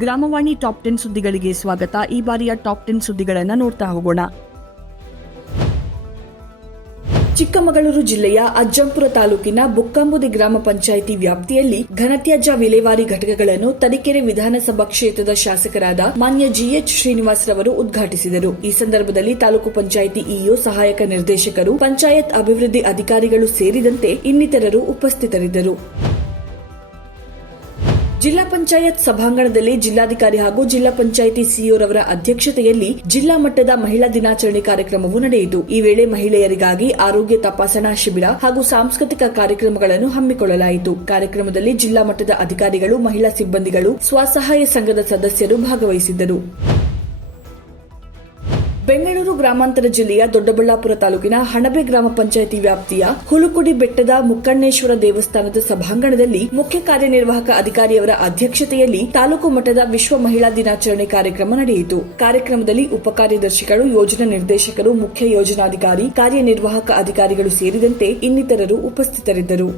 ಗ್ರಾಮವಾಣಿ top 10 ಸುದ್ದಿಗಳಿಗೆ ಸ್ವಾಗತ. ಈ ಬಾರಿಯ ಟಾಪ್ 10 ಸುದ್ದಿಗಳನ್ನು ನೋಡ್ತಾ ಹೋಗೋಣ. ಚಿಕ್ಕಮಗಳೂರು ಜಿಲ್ಲೆಯ ಅಜ್ಜಂಪುರ ತಾಲೂಕಿನ ಬುಕ್ಕಂಬುದಿ ಗ್ರಾಮ ಪಂಚಾಯಿತಿ ವ್ಯಾಪ್ತಿಯಲ್ಲಿ ಘನತ್ಯಾಜ್ಯ ವಿಲೇವಾರಿ ಘಟಕಗಳನ್ನು ತರೀಕೆರೆ ವಿಧಾನಸಭಾ ಕ್ಷೇತ್ರದ ಶಾಸಕರಾದ ಮಾನ್ಯ ಜಿಎಚ್ ಶ್ರೀನಿವಾಸ್ ರವರು ಉದ್ಘಾಟಿಸಿದರು. ಈ ಸಂದರ್ಭದಲ್ಲಿ ತಾಲೂಕು ಪಂಚಾಯಿತಿ ಇಒ, ಸಹಾಯಕ ನಿರ್ದೇಶಕರು, ಪಂಚಾಯತ್ ಅಭಿವೃದ್ಧಿ ಅಧಿಕಾರಿಗಳು ಸೇರಿದಂತೆ ಇನ್ನಿತರರು ಉಪಸ್ಥಿತರಿದ್ದರು. ಜಿಲ್ಲಾ ಪಂಚಾಯತ್ ಸಭಾಂಗಣದಲ್ಲಿ ಜಿಲ್ಲಾಧಿಕಾರಿ ಹಾಗೂ ಜಿಲ್ಲಾ ಪಂಚಾಯಿತಿ ಸಿಇಒ ರವರ ಅಧ್ಯಕ್ಷತೆಯಲ್ಲಿ ಜಿಲ್ಲಾ ಮಟ್ಟದ ಮಹಿಳಾ ದಿನಾಚರಣೆ ಕಾರ್ಯಕ್ರಮವು ನಡೆಯಿತು. ಈ ವೇಳೆ ಮಹಿಳೆಯರಿಗಾಗಿ ಆರೋಗ್ಯ ತಪಾಸಣಾ ಶಿಬಿರ ಹಾಗೂ ಸಾಂಸ್ಕೃತಿಕ ಕಾರ್ಯಕ್ರಮಗಳನ್ನು ಹಮ್ಮಿಕೊಳ್ಳಲಾಯಿತು. ಕಾರ್ಯಕ್ರಮದಲ್ಲಿ ಜಿಲ್ಲಾ ಮಟ್ಟದ ಅಧಿಕಾರಿಗಳು, ಮಹಿಳಾ ಸಿಬ್ಬಂದಿಗಳು, ಸ್ವಸಹಾಯ ಸಂಘದ ಸದಸ್ಯರು ಭಾಗವಹಿಸಿದ್ದರು. ಬೆಂಗಳೂರು ಗ್ರಾಮಾಂತರ ಜಿಲ್ಲೆಯ ದೊಡ್ಡಬಳ್ಳಾಪುರ ತಾಲೂಕಿನ ಹಣಬೆ ಗ್ರಾಮ ಪಂಚಾಯಿತಿ ವ್ಯಾಪ್ತಿಯ ಹುಲುಕುಡಿ ಬೆಟ್ಟದ ಮುಕ್ಕಣ್ಣೇಶ್ವರ ದೇವಸ್ಥಾನದ ಸಭಾಂಗಣದಲ್ಲಿ ಮುಖ್ಯ ಕಾರ್ಯನಿರ್ವಾಹಕ ಅಧಿಕಾರಿಯವರ ಅಧ್ಯಕ್ಷತೆಯಲ್ಲಿ ತಾಲೂಕು ಮಟ್ಟದ ವಿಶ್ವ ಮಹಿಳಾ ದಿನಾಚರಣೆ ಕಾರ್ಯಕ್ರಮ ನಡೆಯಿತು. ಕಾರ್ಯಕ್ರಮದಲ್ಲಿ ಉಪಕಾರ್ಯದರ್ಶಿಗಳು, ಯೋಜನಾ ನಿರ್ದೇಶಕರು, ಮುಖ್ಯ ಯೋಜನಾಧಿಕಾರಿ, ಕಾರ್ಯನಿರ್ವಾಹಕ ಅಧಿಕಾರಿಗಳು ಸೇರಿದಂತೆ ಇನ್ನಿತರರು ಉಪಸ್ಥಿತರಿದ್ದರು.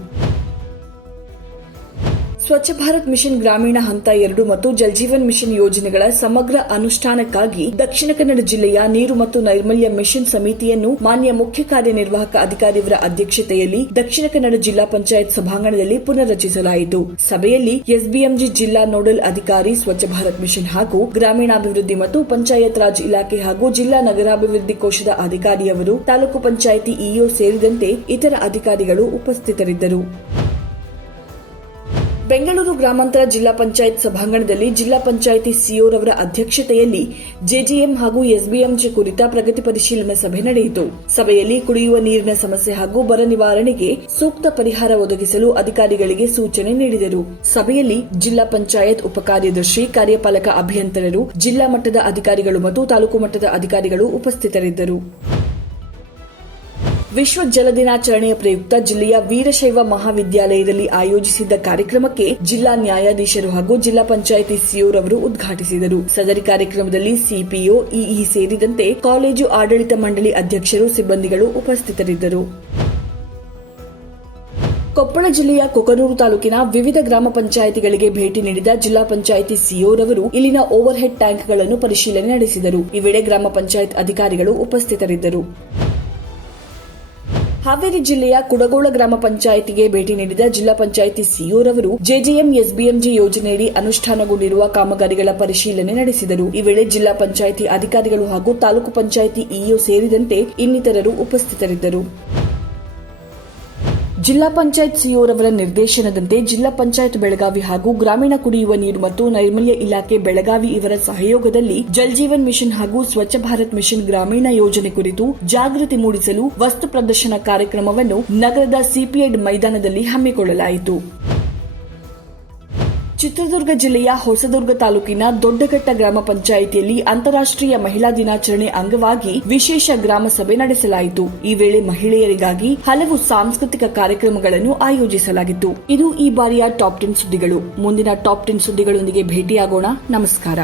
ಸ್ವಚ್ಛ ಭಾರತ್ ಮಿಷನ್ ಗ್ರಾಮೀಣ ಹಂತ 2 ಮತ್ತು ಜಲ್ ಜೀವನ್ ಮಿಷನ್ ಯೋಜನೆಗಳ ಸಮಗ್ರ ಅನುಷ್ಠಾನಕ್ಕಾಗಿ ದಕ್ಷಿಣ ಕನ್ನಡ ಜಿಲ್ಲೆಯ ನೀರು ಮತ್ತು ನೈರ್ಮಲ್ಯ ಮಿಷನ್ ಸಮಿತಿಯನ್ನು ಮಾನ್ಯ ಮುಖ್ಯ ಕಾರ್ಯನಿರ್ವಾಹಕ ಅಧಿಕಾರಿಯವರ ಅಧ್ಯಕ್ಷತೆಯಲ್ಲಿ ದಕ್ಷಿಣ ಕನ್ನಡ ಜಿಲ್ಲಾ ಪಂಚಾಯತ್ ಸಭಾಂಗಣದಲ್ಲಿ ಪುನರ್ರಚಿಸಲಾಯಿತು. ಸಭೆಯಲ್ಲಿ ಎಸ್ಬಿಎಂಜಿ ಜಿಲ್ಲಾ ನೋಡಲ್ ಅಧಿಕಾರಿ, ಸ್ವಚ್ಛ ಭಾರತ್ ಮಿಷನ್ ಹಾಗೂ ಗ್ರಾಮೀಣಾಭಿವೃದ್ಧಿ ಮತ್ತು ಪಂಚಾಯತ್ ರಾಜ್ ಇಲಾಖೆ ಹಾಗೂ ಜಿಲ್ಲಾ ನಗರಾಭಿವೃದ್ಧಿ ಕೋಶದ ಅಧಿಕಾರಿಯವರು, ತಾಲೂಕು ಪಂಚಾಯಿತಿ ಇಒ ಸೇರಿದಂತೆ ಇತರ ಅಧಿಕಾರಿಗಳು ಉಪಸ್ಥಿತರಿದ್ದರು. ಬೆಂಗಳೂರು ಗ್ರಾಮಾಂತರ ಜಿಲ್ಲಾ ಪಂಚಾಯತ್ ಸಭಾಂಗಣದಲ್ಲಿ ಜಿಲ್ಲಾ ಪಂಚಾಯಿತಿ ಸಿಇಒ ರವರ ಅಧ್ಯಕ್ಷತೆಯಲ್ಲಿ ಜೆಜೆಎಂ ಹಾಗೂ ಎಸ್ಬಿಎಂಜಿ ಕುರಿತ ಪ್ರಗತಿ ಪರಿಶೀಲನಾ ಸಭೆ ನಡೆಯಿತು. ಸಭೆಯಲ್ಲಿ ಕುಡಿಯುವ ನೀರಿನ ಸಮಸ್ಯೆ ಹಾಗೂ ಬರ ನಿವಾರಣೆಗೆ ಸೂಕ್ತ ಪರಿಹಾರ ಒದಗಿಸಲು ಅಧಿಕಾರಿಗಳಿಗೆ ಸೂಚನೆ ನೀಡಿದರು. ಸಭೆಯಲ್ಲಿ ಜಿಲ್ಲಾ ಪಂಚಾಯತ್ ಉಪಕಾರ್ಯದರ್ಶಿ, ಕಾರ್ಯಪಾಲಕ ಅಭಿಯಂತರರು, ಜಿಲ್ಲಾ ಮಟ್ಟದ ಅಧಿಕಾರಿಗಳು ಮತ್ತು ತಾಲೂಕು ಮಟ್ಟದ ಅಧಿಕಾರಿಗಳು ಉಪಸ್ಥಿತರಿದ್ದರು. ವಿಶ್ವ ಜಲ ದಿನಾಚರಣೆಯ ಪ್ರಯುಕ್ತ ಜಿಲ್ಲೆಯ ವೀರಶೈವ ಮಹಾವಿದ್ಯಾಲಯದಲ್ಲಿ ಆಯೋಜಿಸಿದ್ದ ಕಾರ್ಯಕ್ರಮಕ್ಕೆ ಜಿಲ್ಲಾ ನ್ಯಾಯಾಧೀಶರು ಹಾಗೂ ಜಿಲ್ಲಾ ಪಂಚಾಯಿತಿ ಸಿಇಒ ರವರು ಉದ್ಘಾಟಿಸಿದರು. ಸದರಿ ಕಾರ್ಯಕ್ರಮದಲ್ಲಿ ಸಿಪಿಒ, ಇಇ ಸೇರಿದಂತೆ ಕಾಲೇಜು ಆಡಳಿತ ಮಂಡಳಿ ಅಧ್ಯಕ್ಷರು, ಸಿಬ್ಬಂದಿಗಳು ಉಪಸ್ಥಿತರಿದ್ದರು. ಕೊಪ್ಪಳ ಜಿಲ್ಲೆಯ ಕೊಕನೂರು ತಾಲೂಕಿನ ವಿವಿಧ ಗ್ರಾಮ ಪಂಚಾಯಿತಿಗಳಿಗೆ ಭೇಟಿ ನೀಡಿದ ಜಿಲ್ಲಾ ಪಂಚಾಯಿತಿ ಸಿಇಒ ರವರು ಇಲ್ಲಿನ ಓವರ್ ಹೆಡ್ ಟ್ಯಾಂಕ್ಗಳನ್ನು ಪರಿಶೀಲನೆ ನಡೆಸಿದರು. ಈ ವೇಳೆ ಗ್ರಾಮ ಪಂಚಾಯತ್ ಅಧಿಕಾರಿಗಳು ಉಪಸ್ಥಿತರಿದ್ದರು. ಹಾವೇರಿ ಜಿಲ್ಲೆಯ ಕುಡಗೋಳ ಗ್ರಾಮ ಪಂಚಾಯಿತಿಗೆ ಭೇಟಿ ನೀಡಿದ ಜಿಲ್ಲಾ ಪಂಚಾಯಿತಿ ಸಿಇಒ ರವರು ಜೆಜೆಎಂ ಎಸ್ಬಿಎಂಜಿ ಯೋಜನೆಯಡಿ ಅನುಷ್ಠಾನಗೊಂಡಿರುವ ಕಾಮಗಾರಿಗಳ ಪರಿಶೀಲನೆ ನಡೆಸಿದರು. ಈ ವೇಳೆ ಜಿಲ್ಲಾ ಪಂಚಾಯಿತಿ ಅಧಿಕಾರಿಗಳು ಹಾಗೂ ತಾಲೂಕು ಪಂಚಾಯಿತಿ ಇಒ ಸೇರಿದಂತೆ ಇನ್ನಿತರರು ಉಪಸ್ಥಿತರಿದ್ದರು. ಜಿಲ್ಲಾ ಪಂಚಾಯತ್ ಸಿಇಒ ರವರ ನಿರ್ದೇಶನದಂತೆ ಜಿಲ್ಲಾ ಪಂಚಾಯತ್ ಬೆಳಗಾವಿ ಹಾಗೂ ಗ್ರಾಮೀಣ ಕುಡಿಯುವ ನೀರು ಮತ್ತು ನೈರ್ಮಲ್ಯ ಇಲಾಖೆ ಬೆಳಗಾವಿ ಇವರ ಸಹಯೋಗದಲ್ಲಿ ಜಲ್ ಜೀವನ್ ಮಿಷನ್ ಹಾಗೂ ಸ್ವಚ್ಛ ಭಾರತ್ ಮಿಷನ್ ಗ್ರಾಮೀಣ ಯೋಜನೆ ಕುರಿತು ಜಾಗೃತಿ ಮೂಡಿಸಲು ವಸ್ತು ಪ್ರದರ್ಶನ ಕಾರ್ಯಕ್ರಮವನ್ನು ನಗರದ ಸಿಪಿಎಡ್ ಮೈದಾನದಲ್ಲಿ ಹಮ್ಮಿಕೊಳ್ಳಲಾಯಿತು. ಚಿತ್ರದುರ್ಗ ಜಿಲ್ಲೆಯ ಹೊಸದುರ್ಗ ತಾಲೂಕಿನ ದೊಡ್ಡಘಟ್ಟ ಗ್ರಾಮ ಪಂಚಾಯಿತಿಯಲ್ಲಿ ಅಂತಾರಾಷ್ಟ್ರೀಯ ಮಹಿಳಾ ದಿನಾಚರಣೆ ಅಂಗವಾಗಿ ವಿಶೇಷ ಗ್ರಾಮ ಸಭೆ ನಡೆಸಲಾಯಿತು. ಈ ವೇಳೆ ಮಹಿಳೆಯರಿಗಾಗಿ ಹಲವು ಸಾಂಸ್ಕೃತಿಕ ಕಾರ್ಯಕ್ರಮಗಳನ್ನು ಆಯೋಜಿಸಲಾಗಿತ್ತು. ಇದು ಈ ಬಾರಿಯ ಟಾಪ್ 10 ಸುದ್ದಿಗಳು. ಮುಂದಿನ ಟಾಪ್ 10 ಸುದ್ದಿಗಳೊಂದಿಗೆ ಭೇಟಿಯಾಗೋಣ. ನಮಸ್ಕಾರ.